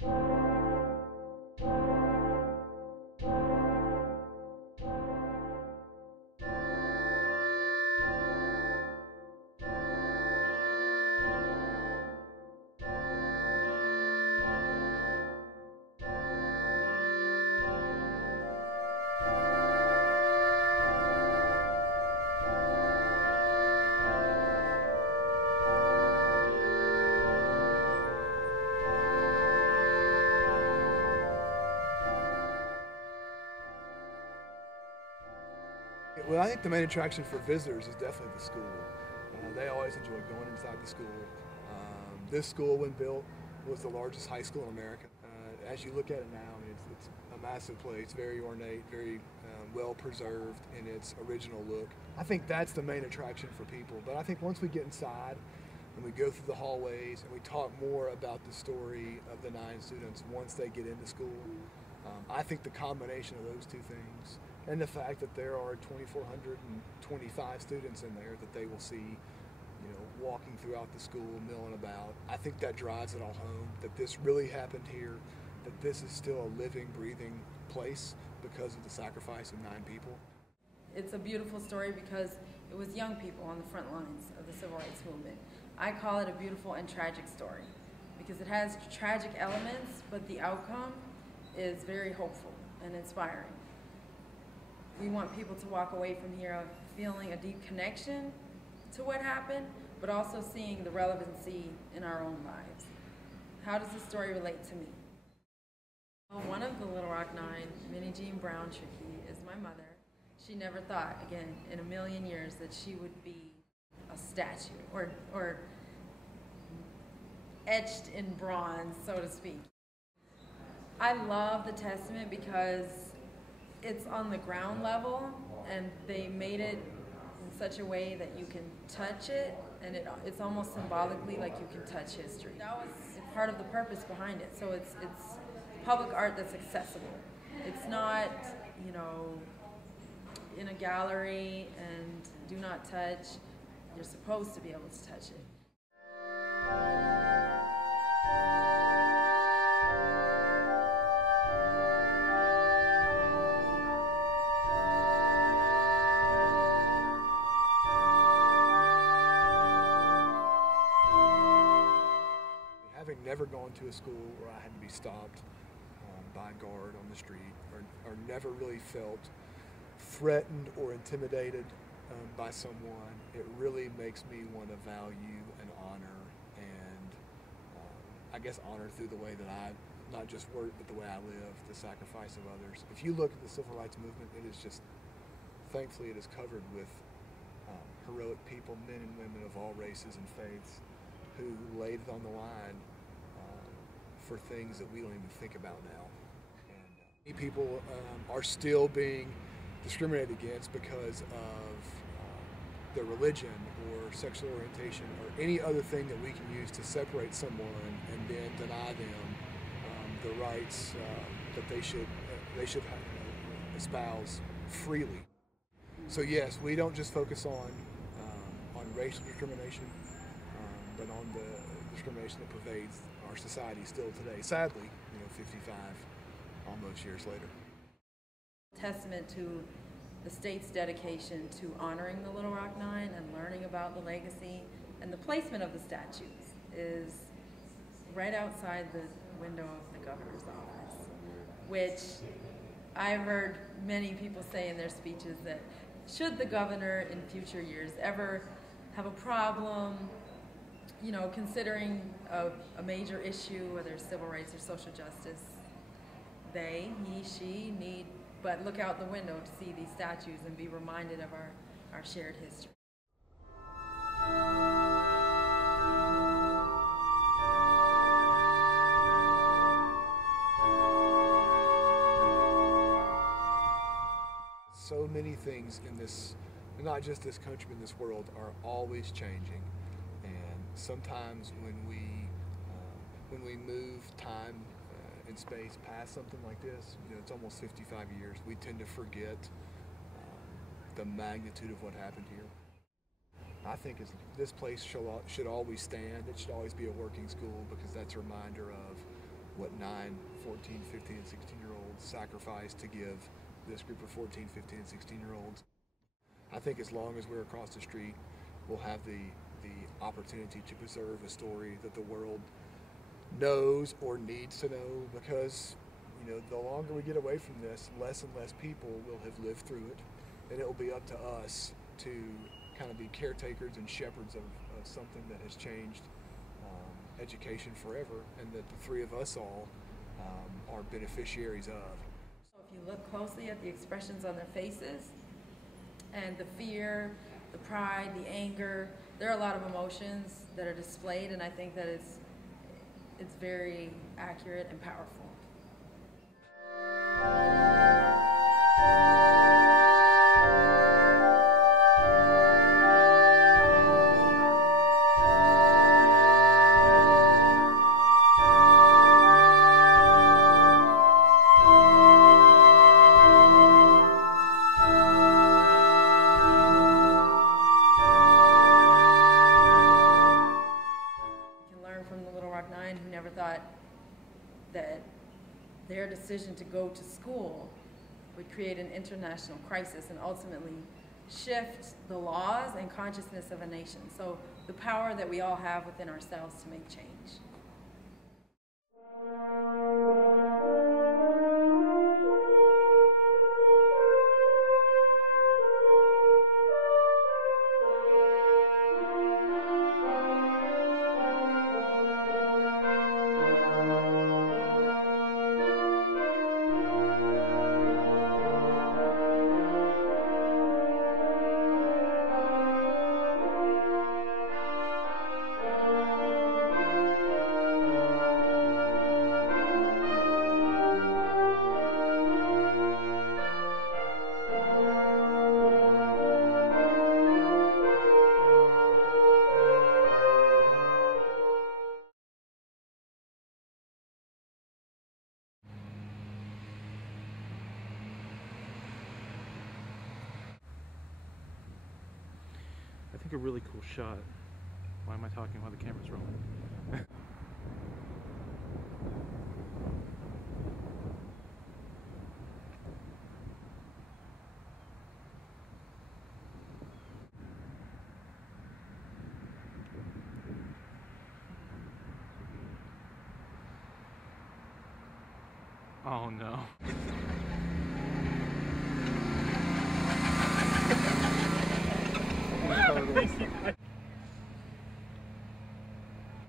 Well, I think the main attraction for visitors is definitely the school. They always enjoy going inside the school. This school, when built, was the largest high school in America. As you look at it now, I mean, it's a massive place, very ornate, very well preserved in its original look. I think that's the main attraction for people. But I think once we get inside and we go through the hallways and we talk more about the story of the 9 students once they get into school, I think the combination of those two things and the fact that there are 2,425 students in there that they will see, walking throughout the school, milling about, I think that drives it all home, that this really happened here, that this is still a living, breathing place because of the sacrifice of 9 people. It's a beautiful story because it was young people on the front lines of the civil rights movement. I call it a beautiful and tragic story because it has tragic elements, but the outcome is very hopeful and inspiring. We want people to walk away from here feeling a deep connection to what happened, but also seeing the relevancy in our own lives. How does this story relate to me? Well, one of the Little Rock 9, Minnie Jean Brown Trickey, is my mother. She never thought, again, in a million years that she would be a statue or etched in bronze, so to speak. I love the testament because it's on the ground level and they made it in such a way that you can touch it, and it's almost symbolically like you can touch history. That was part of the purpose behind it. So it's public art that's accessible. It's not, in a gallery and do not touch. You're supposed to be able to touch it. Having never gone to a school where I had to be stopped by a guard on the street or never really felt threatened or intimidated by someone, it really makes me want to value and honor and I guess honor through the way that I not just work but the way I live, the sacrifice of others. If you look at the civil rights movement, it is just, thankfully it is covered with heroic people, men and women of all races and faiths who laid it on the line for things that we don't even think about now. And many people are still being discriminated against because of their religion or sexual orientation or any other thing that we can use to separate someone and then deny them the rights that they should espouse freely. So yes, we don't just focus on racial discrimination, but on the discrimination that pervades our society still today. Sadly, 55 almost years later. Testament to the state's dedication to honoring the Little Rock 9 and learning about the legacy, and the placement of the statues is right outside the window of the governor's office, which I've heard many people say in their speeches that should the governor in future years ever have a problem, considering a major issue, whether it's civil rights or social justice, he, she need but look out the window to see these statues and be reminded of our shared history. So many things in this, not just this country, but in this world, are always changing. And sometimes when we move time and space past something like this, it's almost 55 years, we tend to forget the magnitude of what happened here. I think this place should always stand. It should always be a working school because that's a reminder of what 9, 14, 15, and 16-year-olds sacrificed to give this group of 14, 15, and 16-year-olds. I think as long as we're across the street, we'll have the opportunity to preserve a story that the world knows or needs to know, because the longer we get away from this, less and less people will have lived through it, and it will be up to us to kind of be caretakers and shepherds of something that has changed education forever, and that the three of us all are beneficiaries of. So if you look closely at the expressions on their faces, and the fear, the pride, the anger, there are a lot of emotions that are displayed, and I think that it's very accurate and powerful. Who never thought that their decision to go to school would create an international crisis and ultimately shift the laws and consciousness of a nation. So the power that we all have within ourselves to make change. I think a really cool shot. Why am I talking while the camera's rolling? Oh no. Totally.